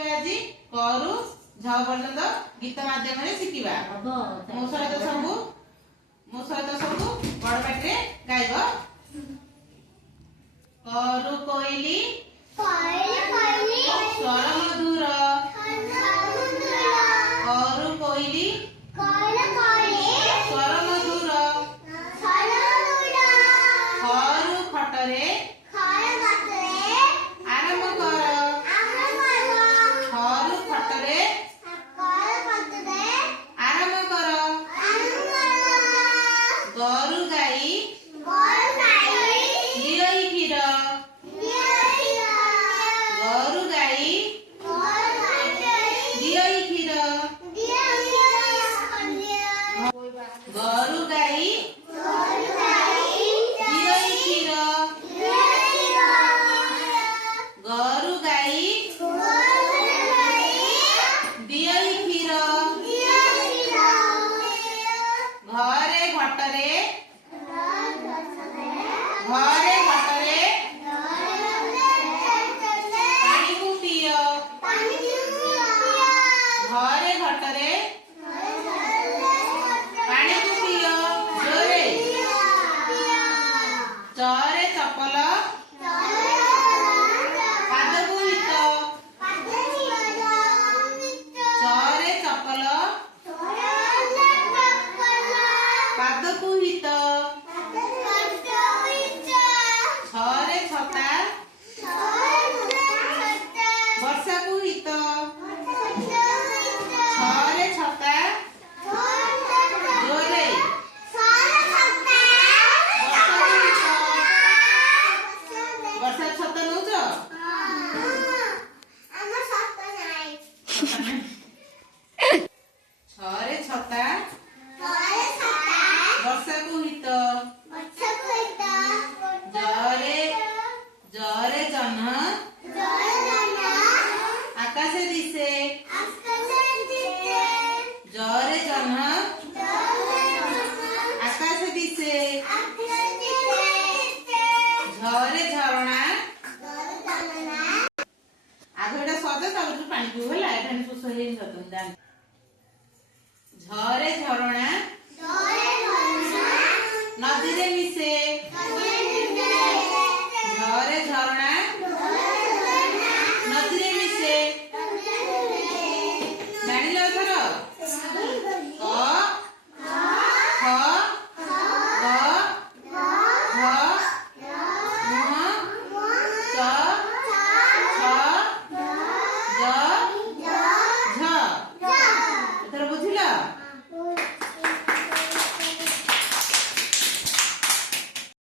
आज करू झ पर्यंत गीत माध्यम शिखा मो सहित सब बड़ पाटे गायब करू कोइली स्वर मधुर करू कोइली स्वर मधुर करू खटरे आरंभ कर करू खटरे आरंभ कर गरु गाई दियई क्षीर गरु गाई दियई क्षीर गरु गाई दियई क्षीर गरु गाई दियई क्षीर घरे घटरे घरे घटरे पानी को पियो घरे घटरे पानी को पियो जोरे चरे चपल पाद को हित चरे चपल पाद को हित छरे छता वर्षा को हित छरे छता जोरे वर्षा छता नौच छरे छता वर्षा को हित जरे जरे जन्ह आकाशे दिसे जरे जन्ह आकाशे दिसे झरे झरणा आगोटा सद सब पानी पियो होला एठाने सुस हे जतन जान झरे झरणा नदी रे